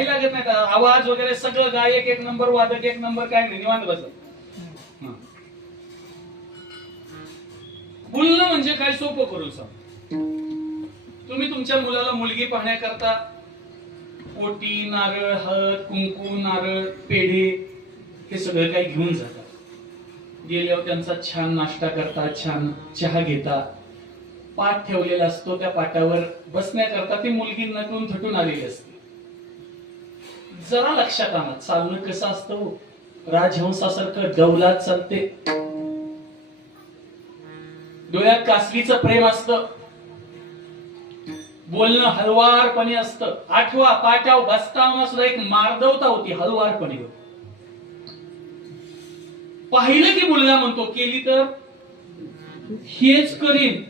काही लागत नाही, आवाज वगैरे सगळं, गायक एक नंबर, वादक एक नंबर, काय नाही, निवांत बस. बोलणं म्हणजे काय सोपं करून सांग. तुम्ही तुमच्या मुलाला मुलगी पाहण्याकरता ओटी, नारळ, हळद, कुंकू, नारळ, पेढे हे सगळं काही घेऊन जातात. गेल्यावर त्यांचा छान नाश्ता करता, छान चहा घेता, पाठ ठेवलेला असतो, त्या पाटावर बसण्याकरता ती मुलगी नटून थटून आलेली असते. जरा लक्षात आणा, चालणं कसं असतं, राजहंसासारखं डौलात चालते, डोळ्यात कासवीचं प्रेम असतं, बोलणं हळुवारपणे असतं. आठवा पाटाव बसताना सुद्धा एक मार्दवता होती, हळुवारपणे. पाहिलं की मुलगा म्हणतो केली तर हेच करीन.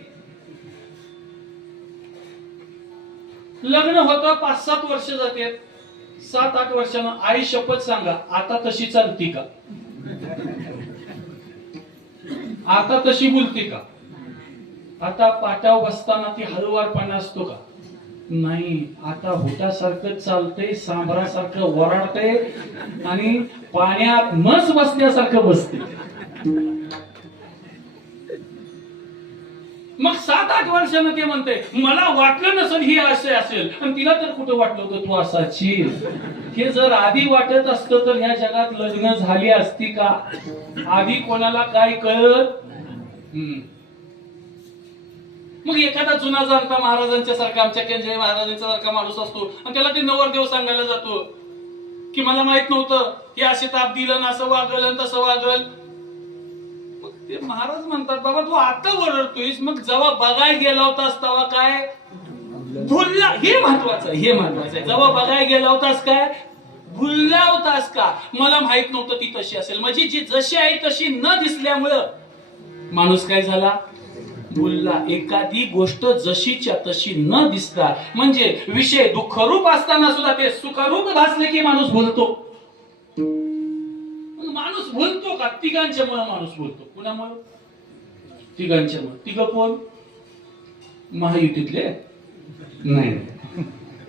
लग्न होतं, 5-7 वर्ष जाते, 7-8 वर्षानं आई शपथ सांगा, आता तशी चालती का, आता तशी बोलते का, आता पाटाव बसताना ती हळुवारपणा असतो का, नाही, आता होटासारखं चालते, सांबरासारखं वराडते आणि पाण्यात मस बसल्यासारखं बसते. मग 7-8 वर्षानं ते म्हणते, मला वाटलं नसेल ही असे असेल, आणि तिला तर कुठं वाटलं होतं तू असाची. हे जर आधी वाटत असतं तर ह्या जगात लग्न झाली असती का, आधी कोणाला काय कळत. मग एखादा जुना जाणता महाराजांच्या सारखा, आमच्या केंद्रीय महाराजांच्या सारखा माणूस असतो आणि त्याला ते नवरदेव सांगायला जातो की मला माहित नव्हतं हे असे ताप दिलं, असं वागल तसं वागल. मग ते महाराज म्हणतात, बाबा तू आता ओरडतोयस, मग जेव्हा बघाय गेला होतास तेव्हा काय भुलला. हे महत्वाचं, हे महत्वाचं आहे. जेव्हा बघाय गेला होतास काय भुलला होतास का, मला माहित नव्हतं ती तशी असेल. म्हणजे जी जशी आहे तशी न दिसल्यामुळं माणूस काय झाला, भुलला. एखादी गोष्ट जशीच्या तशी न दिसता, म्हणजे विषय दुःखरूप असताना सुद्धा ते सुखरूप भासले की माणूस भुलतो. माणूस भुलतो का, तिघांच्यामुळे माणूस भुलतो. कुणामुळे, तिघांच्यामुळे. तिघ कोण, महायुतीतले नाही,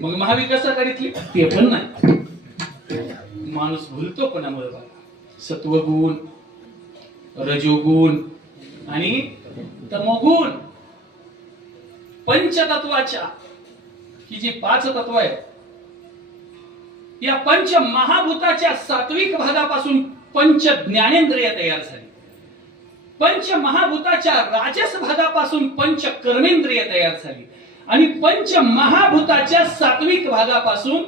मग महाविकास आघाडीतले ते पण नाही. माणूस भुलतो कोणामुळे, सत्वगुण, रजोगुण आणि तमोगुण. पंचतत्वाच्या ही जी 5 तत्व आहे, या पंच महाभूताच्या सात्विक भागापासून पंच ज्ञानेंद्रिय तयार झाली. पंच महाभूताच्या राजस भागापासून पंच कर्मेंद्रिय तयार झाली आणि पंच महाभूताच्या सात्विक भागापासून